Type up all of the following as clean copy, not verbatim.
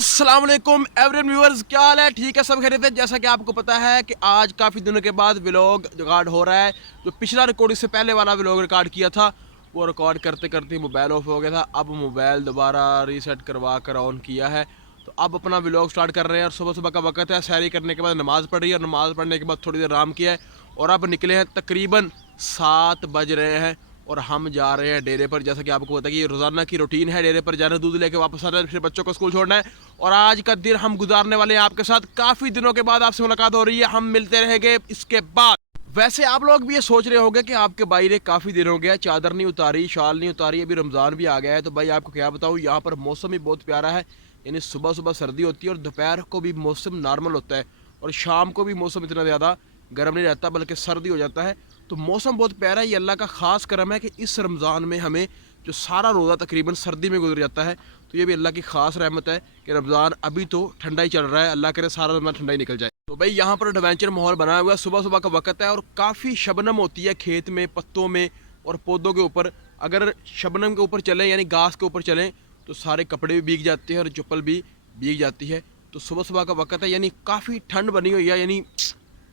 अस्सलाम वालेकुम everyone viewers, क्या हाल है? ठीक है, सब खैरियत है। जैसा कि आपको पता है कि आज काफ़ी दिनों के बाद व्लॉग रिकॉर्ड हो रहा है। जो पिछला रिकॉर्ड इससे पहले वाला व्लॉग रिकॉर्ड किया था, वो रिकॉर्ड करते करते मोबाइल ऑफ हो गया था। अब मोबाइल दोबारा रीसेट करवा कर ऑन किया है, तो अब अपना व्लॉग स्टार्ट कर रहे हैं। और सुबह सुबह का वक्त है, सैरी करने के बाद नमाज़ पढ़ी और नमाज़ पढ़ने के बाद थोड़ी देर आराम किया है। और अब निकले हैं, तकरीबन 7 बज रहे हैं और हम जा रहे हैं डेरे पर। जैसा कि आपको पता है कि रोज़ाना की रूटीन है, डेरे पर जाना, दूध लेके वापस आना है, फिर बच्चों को स्कूल छोड़ना है। और आज का दिन हम गुजारने वाले हैं आपके साथ। काफ़ी दिनों के बाद आपसे मुलाकात हो रही है, हम मिलते रहेंगे इसके बाद। वैसे आप लोग भी ये सोच रहे होंगे कि आपके भाई ने काफ़ी दिन हो गया चादर नहीं उतारी, शाल नहीं उतारी, अभी रमज़ान भी आ गया है। तो भाई आपको क्या बताऊँ, यहाँ पर मौसम भी बहुत प्यारा है। यानी सुबह सुबह सर्दी होती है और दोपहर को भी मौसम नॉर्मल होता है, और शाम को भी मौसम इतना ज़्यादा गर्म नहीं रहता बल्कि सर्दी हो जाता है। तो मौसम बहुत प्यारा है। ये अल्लाह का ख़ास करम है कि इस रमज़ान में हमें जो सारा रोज़ा तकरीबन सर्दी में गुजर जाता है। तो ये भी अल्लाह की ख़ास रहमत है कि रमज़ान अभी तो ठंडा ही चल रहा है। अल्लाह करे सारा रमज़ान ठंडा ही निकल जाए। तो भाई यहाँ पर एडवेंचर माहौल बना हुआ है, सुबह सुबह का वक्त है और काफ़ी शबनम होती है खेत में, पत्तों में और पौधों के ऊपर। अगर शबनम के ऊपर चलें यानी घास के ऊपर चलें तो सारे कपड़े भी भीग जाते हैं और चप्पल भी भीग जाती है। तो सुबह सुबह का वक्त है, यानी काफ़ी ठंड बनी हुई है, यानी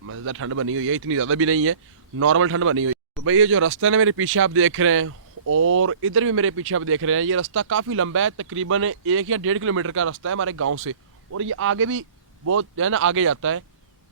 मज़ेदार ठंड बनी हुई है, इतनी ज़्यादा भी नहीं है, नॉर्मल ठंड बनी हुई है। तो भाई ये जो रास्ता है ना, मेरे पीछे आप देख रहे हैं और इधर भी मेरे पीछे आप देख रहे हैं, ये रास्ता काफ़ी लंबा है, तकरीबन 1 या 1.5 किलोमीटर का रास्ता है हमारे गांव से। और ये आगे भी बहुत जो है ना आगे जाता है।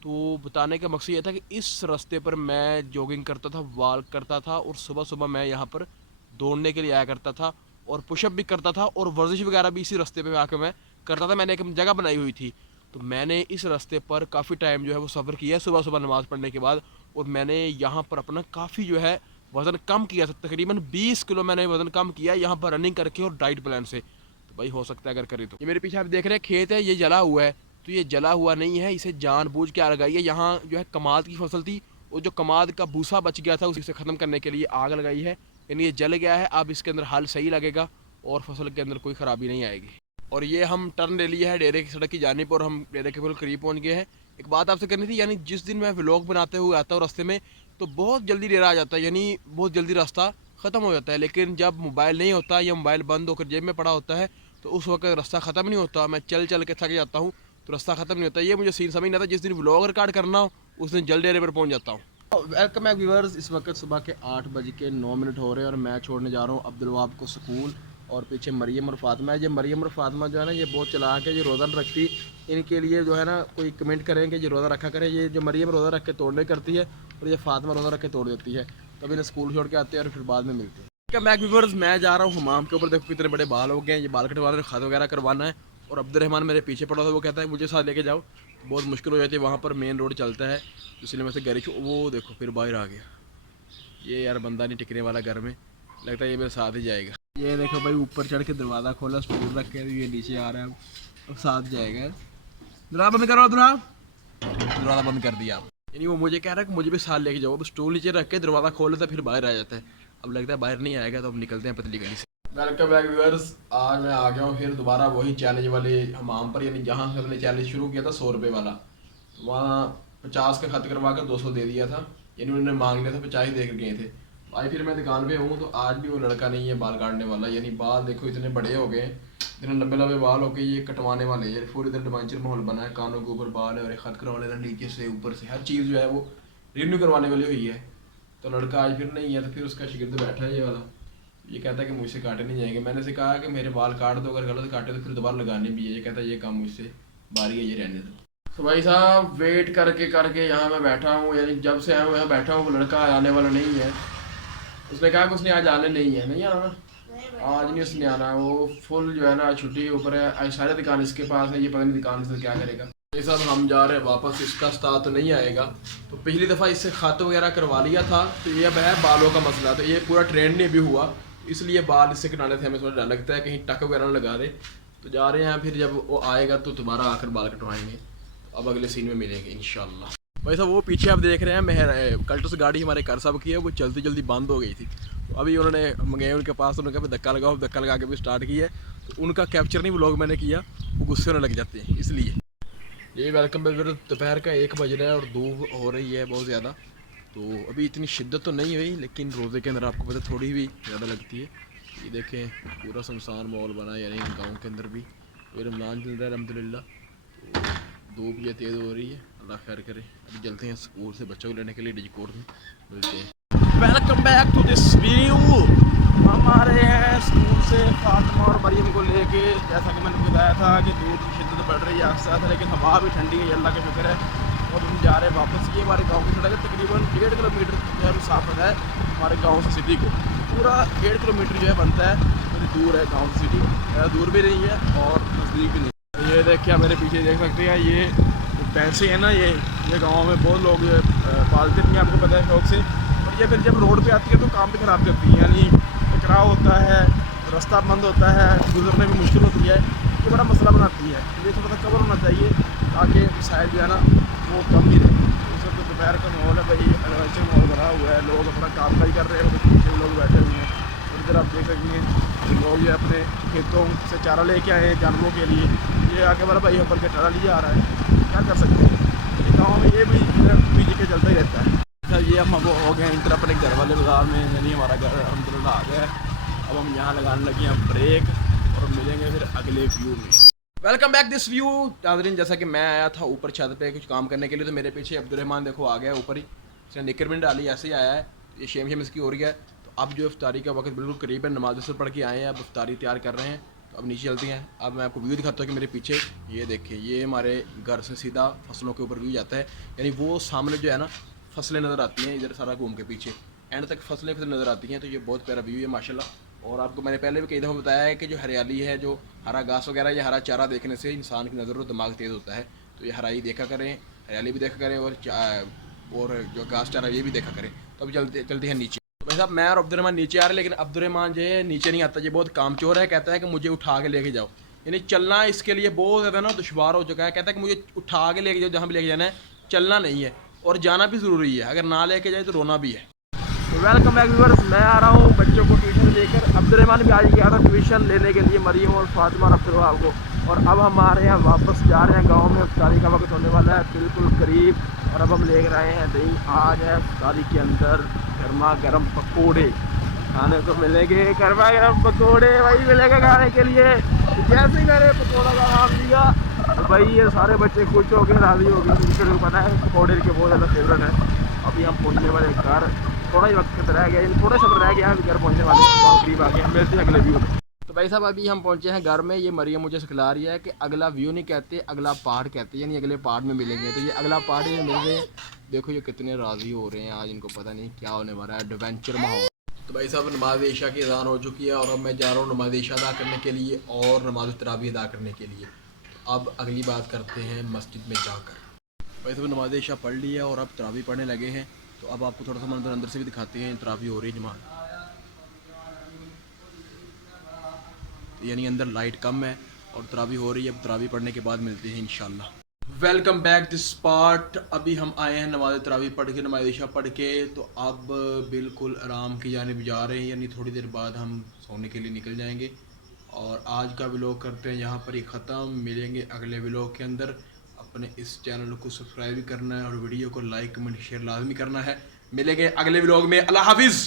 तो बताने का मकसद ये था कि इस रास्ते पर मैं जॉगिंग करता था, वॉक करता था, और सुबह सुबह मैं यहाँ पर दौड़ने के लिए आया करता था और पुशअप भी करता था और वर्जिश वगैरह भी इसी रास्ते पे आकर मैं करता था। मैंने एक जगह बनाई हुई थी, तो मैंने इस रास्ते पर काफ़ी टाइम जो है वो सफ़र किया है सुबह सुबह नमाज़ पढ़ने के बाद। और मैंने यहाँ पर अपना काफ़ी जो है वज़न कम किया था, तकरीबन 20 किलो मैंने वज़न कम किया यहाँ पर रनिंग करके और डाइट प्लान से। तो भाई हो सकता है अगर करें तो। ये मेरे पीछे आप देख रहे हैं खेत है, ये जला हुआ है। तो ये जला हुआ नहीं है, इसे जानबूझ के आग लगाई है। यहाँ जो है कमाद की फसल थी, और जो कमाद का भूसा बच गया था उसे ख़त्म करने के लिए आग लगाई है। यानी ये जल गया है, अब इसके अंदर हल सही लगेगा और फसल के अंदर कोई ख़राबी नहीं आएगी। और ये हम टर्न ले लिया है डेरे की सड़क की जानिब और हम डेरे के बिल्कुल करीब पहुंच गए हैं। एक बात आपसे करनी थी, यानी जिस दिन मैं व्लॉग बनाते हुए आता हूँ रास्ते में, तो बहुत जल्दी डेरा आ जाता है, यानी बहुत जल्दी रास्ता ख़त्म हो जाता है। लेकिन जब मोबाइल नहीं होता या मोबाइल बंद होकर जेब में पड़ा होता है, तो उस वक्त रास्ता ख़त्म नहीं होता। मैं चल चल के थक जाता हूँ, तो रास्ता ख़त्म नहीं होता। ये मुझे सीन समझ नहीं आता। जिस दिन व्लॉग रिकॉर्ड करना हो उस दिन जल्द डेरे पर पहुँच जाता हूँ। वेलकम बैक व्यूअर्स, इस वक्त सुबह के 8 बज के 9 मिनट हो रहे हैं और मैं छोड़ने जा रहा हूँ अब्दुल को स्कूल। और पीछे मरियम और फातिमा है। ये मरियम और फातिमा जो है ना, ये बहुत चलाक है, ये रोज़ा नहीं रखती। इनके लिए जो है ना कोई कमेंट करें कि ये रोज़ा रखा करें। ये जो मरियम रोज़ा रख के तोड़ने करती है और ये फातिमा रोज़ा रख के तोड़ देती है। तभी इन्हें स्कूल छोड़ के आते हैं और फिर बाद में मिलते हैं। क्या मैक व्यूअर्स, मैं जा रहा हूँ हमाम के ऊपर। देखो कितने बड़े बाल हो गए हैं, ये बाल कटवाना, खाद वगैरह करवाना है। और अब्दुलरहमान मेरे पीछे पड़ा था, वो कहता है मुझे साथ लेके जाओ। बहुत मुश्किल हो जाती है, वहाँ पर मेन रोड चलता है, इसलिए मैं से गैरेज। वो देखो फिर बाहर आ गया। ये यार बंदा नहीं टिकने वाला घर में, लगता है ये मेरे साथ ही जाएगा। ये देखो भाई, ऊपर चढ़ के दरवाज़ा खोला, स्टूल रख के, ये नीचे आ रहा है अब साथ जाएगा। दरवाज़ा बंद करो, दरवाज़ा बंद कर दिया आप। यानी वो मुझे कह रहा है कि मुझे भी साथ लेके जाओ। अब स्टूल नीचे रख के दरवाज़ा खोल लेता है, फिर बाहर आ जाता है। अब लगता है बाहर नहीं आएगा, तो अब निकलते हैं पतली गली से। वेलकम बैक व्यूअर्स, आज मैं आ गया हूँ फिर दोबारा वही चैलेंज वाले हमाम पर। यानी जहाँ से हमने चैलेंज शुरू किया था 100 रुपये वाला, वहाँ 50 का खत करवा कर 200 दे दिया था। यानी उन्होंने मांग लिया था, 50 दे कर गए थे। भाई फिर मैं दुकान पे हूँ, तो आज भी वो लड़का नहीं है बाल काटने वाला। यानी बाल देखो इतने बड़े हो गए, इतने लंबे लंबे बाल हो गए, ये कटवाने वाले हैं। पूरी इधर डिवांचर माहौल बना है, कानों के ऊपर बाल है और एक खत करवाने का नीचे से ऊपर से, हर चीज़ जो है वो रिन्यू करवाने वाली हुई है। तो लड़का आज फिर नहीं है, तो फिर उसका शिगिर्द बैठा है ये वाला। ये कहता है कि मुझसे काटे नहीं जाएंगे। मैंने से कहा कि मेरे बाल काट दो, अगर गलत काटे तो फिर दोबारा लगाने भी है। ये कहता है ये काम मुझसे बारी है, ये रहने दो। तो भाई साहब वेट करके करके यहाँ मैं बैठा हूँ, यानी जब से आया हूँ यहाँ बैठा हूँ, वो लड़का आने वाला नहीं है। उसने कहा कि उसने आज आने नहीं है, नहीं आना, आज नहीं उसने आना। वो फुल जो है ना छुट्टी के ऊपर है, आज सारे दुकान इसके पास है, ये पता नहीं दुकान से क्या करेगा। ये सब हम जा रहे हैं वापस, इसका उस्ताद तो नहीं आएगा। तो पिछली दफ़ा इससे खत वगैरह करवा लिया था, तो ये अब है बालों का मसला। तो ये पूरा ट्रेंड नहीं भी हुआ, इसलिए बाल इससे कटाने थे। हमें थोड़ा डर लगता है कहीं टक वगैरह ना लगा दे। तो जा रहे हैं, फिर जब वो आएगा तो दोबारा आकर बाल कटवाएंगे। तो अब अगले सीन में मिलेंगे इंशाल्लाह। भाई साहब वो पीछे आप देख रहे हैं मेहर कल्टस गाड़ी हमारे घर साहब की है, वो जल्दी जल्दी बंद हो गई थी। तो अभी उन्होंने गए उनके पास, उन्होंने कहा धक्का लगाओ, धक्का लगा के भी स्टार्ट की है। तो उनका कैप्चर नहीं व्लॉग मैंने किया, वो गुस्से होने लग जाते हैं इसलिए। ये वेलकम बैक। दोपहर का 1 बज रहा है और धूप हो रही है बहुत ज़्यादा। तो अभी इतनी शिद्दत तो नहीं हुई, लेकिन रोज़े के अंदर आपको पता थोड़ी भी ज़्यादा लगती है। ये देखें पूरा सुनसान माहौल बना है, यानी गाँव के अंदर भी। ये रमज़ान चल रहा है अल्हम्दुलिल्लाह। तो धूप ये तेज़ हो रही है, अल्लाह खैर करे। अभी चलते हैं स्कूल से बच्चों को लेने के लिए, डिजी कोर्ट में मिलते हैं। Welcome back to this video. हम आ रहे हैं स्कूल से फातिमा और मरियम को लेके। जैसा कि मैंने बताया था कि धूप की शिद्दत बढ़ रही है आस्ते आस्ते, लेकिन हवा भी ठंडी है, अल्लाह का शुक्र है। और हम जा रहे हैं वापस। ये हमारे गाँव की सड़क है, तकरीबन 1.5 किलोमीटर जो है मुसाफत है हमारे गाँव से सिटी को। पूरा 1.5 किलोमीटर जो है बनता है, थोड़ी दूर है गाँव से सिटी। ज़्यादा दूर भी नहीं है और नज़दीक भी नहीं। ये देखिए, मेरे पीछे देख सकते हैं, ये भैंसे हैं ना, ये गांव में बहुत लोग पालते भी हैं, आपको पता है, शौक से। और ये फिर जब रोड पे आती है तो काम भी ख़राब करती है, यानी टकराव होता है, रास्ता बंद होता है, गुजरने में मुश्किल होती है, ये बड़ा मसला बनाती है। ये थोड़ा सा कवर होना चाहिए ताकि मिसाइल जो है ना वो कम ही रहे। इस वक्त दोपहर का माहौल है भाई, एडवेंचर माहौल बना हुआ है, लोग अपना काम काज कर रहे हैं, पीछे लोग बैठे हुए हैं। और इधर आप देख सकते हैं लोग ये अपने खेतों से चारा लेके आए हैं जानवरों के लिए। ये आगे वाला भाई ऊपर के चारा लिया आ रहा है, क्या कर सकते हैं। ये गाँव में ये भी बिजली के चलता ही रहता है। सर ये हम वो हो गए इंटर अपने घर वाले बाज़ार में, यानी हमारा घर अल्हम्दुलिल्लाह आ गया है। अब हम यहाँ लगाने लगे हैं ब्रेक और मिलेंगे फिर अगले व्यू में। वेलकम बैक दिस व्यू नाज़रीन। जैसा कि मैं आया था ऊपर छत पे कुछ काम करने के लिए, तो मेरे पीछे अब्दुर्रहमान देखो आ गया ऊपर ही, इसने निकर भी नहीं डाली, ऐसे ही आया है। ये शेम शेम इसकी हो रही है। तो अब जो इफ्तारी का वक्त बिल्कुल करीब है, नमाज असर पढ़ के आए हैं, अब इफ्तारी तैयार कर रहे हैं। तो अब नीचे चलते हैं। अब मैं आपको व्यू दिखाता हूँ कि मेरे पीछे ये देखिए, ये हमारे घर से सीधा फसलों के ऊपर व्यू जाता है, यानी वो सामने जो है ना फसलें नज़र आती हैं, इधर सारा घूम के पीछे एंड तक फसलें फिर नज़र आती हैं। तो ये बहुत प्यारा व्यू है माशाल्लाह। और आपको मैंने पहले भी कई दफ़ा बताया है कि जो हरियाली है, जो हरा घास वगैरह या हरा चारा देखने से इंसान की नज़र और दिमाग तेज़ होता है। तो ये हराई देखा करें, हरियाली भी देखा करें, और जो घास चारा ये भी देखा करें। तो अब चलते हैं नीचे। तो भाई साहब, मैं और अब्दुर्रहमान नीचे आ रहे हैं, लेकिन अब्दुर्रहमान जो है नीचे नहीं आता, ये बहुत कामचोर है। कहता है कि मुझे उठा के लेके जाओ, यानी चलना इसके लिए बहुत ज़्यादा ना दुश्वार हो चुका है। कहता है कि मुझे उठा के लेके जाओ, जहाँ भी लेके जाना है, चलना नहीं है और जाना भी ज़रूरी है, अगर ना लेके जाए तो रोना भी है। तो वेलकम बैक व्यूअर्स, मैं आ रहा हूँ बच्चों को ट्यूशन लेकर। अब्दुर्रहमान भी आज गया था ट्यूशन लेने के लिए, मरियम और फातिमा और अब्दुल्लाह को। और अब हम आ रहे हैं वापस, जा रहे हैं गांव में। इफ्तारी का वक्त होने वाला है बिल्कुल करीब, और अब हम लेकर आए हैं दही। आज है इफ्तारी के अंदर गर्मा गर्म पकौड़े खाने को मिलेंगे। गर्मा गर्म पकौड़े वही मिलेगा खाने के लिए। जैसे ही मैंने पकौड़ा का नाम लिया तो भाई ये सारे बच्चे खुश हो गए, राज़ी हो गए, उनको पता है पकौड़े के बहुत ज़्यादा फेवरेट है। अभी हम पहुँचने वाले घर, थोड़ा ही वक्त रह गया, थोड़ा सा रह गया, घर पहुँचने वाले हैं, करीब आ गए हैं। मिलते हैं अगले व्यू में। तो भाई साहब, अभी हम पहुँचे हैं घर में। ये मरियम मुझे सिखला रही है कि अगला व्यू नहीं कहते, अगला पार्ट कहते हैं, यानी अगले पार्ट में मिलेंगे। तो ये अगला पार्ट ये मिल रहे हैं। देखो ये कितने राज़ी हो रहे हैं, आज इनको पता नहीं क्या होने वाला है, एडवेंचर माहौल। तो भाई साहब, नमाज इशा की अज़ान हो चुकी है और अब मैं जा रहा हूँ नमाज इशा अदा करने के लिए और नमाज तरावी अदा करने के लिए। तो अब अगली बात करते हैं मस्जिद में जाकर। भाई साहब, नमाज इशा पढ़ ली है और अब तरावी पढ़ने लगे हैं। तो अब आपको थोड़ा सा मंदिर अंदर से भी दिखाते हैं, तरावी हो रही है जमात। तो यानी अंदर लाइट कम है और तरावी हो रही है। अब तरावी पढ़ने के बाद मिलते हैं इंशाल्लाह। Welcome back this part. अभी हम आए हैं नमाज तरावी पढ़ के, नमाज इशा पढ़ के। तो अब बिल्कुल आराम की जानिब जा रहे हैं, यानी थोड़ी देर बाद हम सोने के लिए निकल जाएंगे। और आज का व्लॉग करते हैं यहाँ पर ही ख़त्म। मिलेंगे अगले व्लॉग के अंदर। अपने इस चैनल को सब्सक्राइब भी करना है और वीडियो को लाइक कमेंट शेयर लाजमी करना है। मिलेंगे अगले व्लॉग में। अल्लाह हाफिज़।